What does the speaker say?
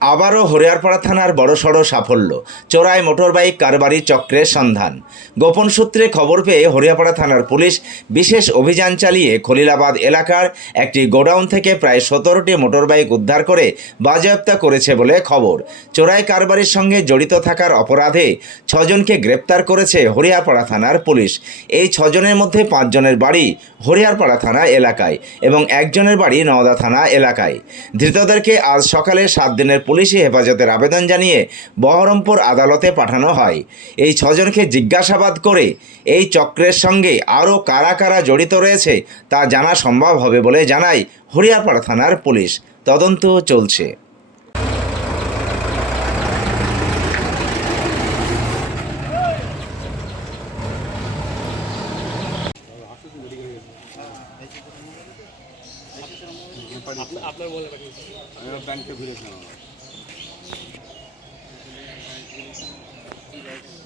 আবারও হরিয়ারপাড়া থানার বড়সড় সাফল্য। চোরাই মোটরবাইক কারবারি চক্রের সন্ধান। গোপন সূত্রে খবর পেয়ে হরিয়াপাড়া থানার পুলিশ বিশেষ অভিযান চালিয়ে খলিলাবাদ এলাকার একটি গোডাউন থেকে প্রায় সতেরোটি মোটরবাইক উদ্ধার করে বাজেয়াপ্ত করেছে বলে খবর। চোরাই কারবারির সঙ্গে জড়িত থাকার অপরাধে ছজনকে গ্রেপ্তার করেছে হরিয়ারপাড়া থানার পুলিশ। এই ছজনের মধ্যে পাঁচজনের বাড়ি হরিয়ারপাড়া থানা এলাকায় এবং একজনের বাড়ি নওদা থানা এলাকায়। ধৃতদেরকে আজ সকালে সাত দিনের পুলিশি হেফাজতের আবেদন জানিয়ে বহরমপুর আদালতে পাঠানো হয়। এই ছজনকে জিজ্ঞাসাবাদ করে এই চক্রের সঙ্গে আরও কারা কারা জড়িত রয়েছে তা জানা সম্ভব হবে বলে জানায় হরিয়ারপাড়া থানার পুলিশ। তদন্ত চলছে। আপনার আমি ব্যাংকে Thank you.